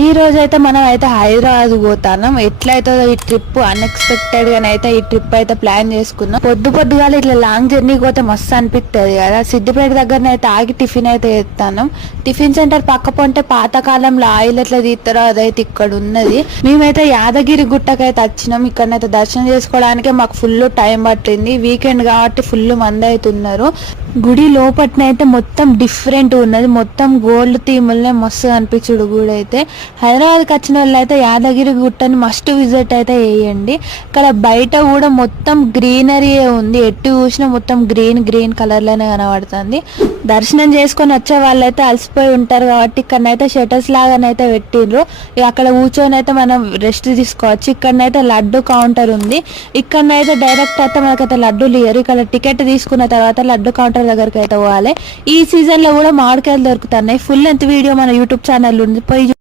ఈ రోజు అయితే మనం అయితే హైదరాబాద్ పోతాం. ఎట్లయితే ఈ ట్రిప్ అన్ఎక్స్పెక్టెడ్ గానైతే ఈ ట్రిప్ అయితే ప్లాన్ చేసుకున్నాం. పొద్దుగాల ఇట్లా లాంగ్ జర్నీ పోతే మస్తు అనిపిస్తుంది కదా. సిద్దిపేట దగ్గర అయితే ఆగి టిఫిన్ అయితే చేస్తాను. టిఫిన్ సెంటర్ పక్క పొంటే పాతకాలంలో ఆయిల్ ఎట్లా తీస్తారో అదైతే ఇక్కడ ఉన్నది. మేమైతే యాదగిరి గుట్టకైతే వచ్చినాం. ఇక్కడనైతే దర్శనం చేసుకోవడానికి మాకు ఫుల్ టైం పట్టింది. వీకెండ్ కాబట్టి ఫుల్ మంది అయితే ఉన్నారు. గుడి లోపట్నైతే మొత్తం డిఫరెంట్ ఉన్నది. మొత్తం గోల్డ్ థీములనే మస్తు అనిపించుడు. గుడి అయితే హైదరాబాద్కి వచ్చిన వాళ్ళు అయితే యాదగిరి గుట్టని మస్ట్ విజిట్ అయితే వేయండి. ఇక్కడ బయట కూడా మొత్తం గ్రీనరీ ఉంది. ఎటు చూసినా మొత్తం గ్రీన్ కలర్లోనే కనబడుతుంది. దర్శనం చేసుకొని వచ్చే వాళ్ళైతే అలసిపోయి ఉంటారు కాబట్టి ఇక్కడనైతే షటర్స్ లాగానైతే పెట్టిండ్రు. అక్కడ కూర్చొని అయితే మనం రెస్ట్ తీసుకోవచ్చు. ఇక్కడనైతే లడ్డు కౌంటర్ ఉంది. ఇక్కడనైతే డైరెక్ట్ అయితే మనకైతే లడ్డూలు ఇయ్యరు. ఇక్కడ టికెట్ తీసుకున్న తర్వాత లడ్డు కౌంటర్ దగ్గరికి అయితే పోవాలి. ఈ సీజన్ లో కూడా మామిడికాయలు దొరుకుతున్నాయి. ఫుల్ లెంత్ వీడియో మన యూట్యూబ్ ఛానల్ ఉంది, పోయి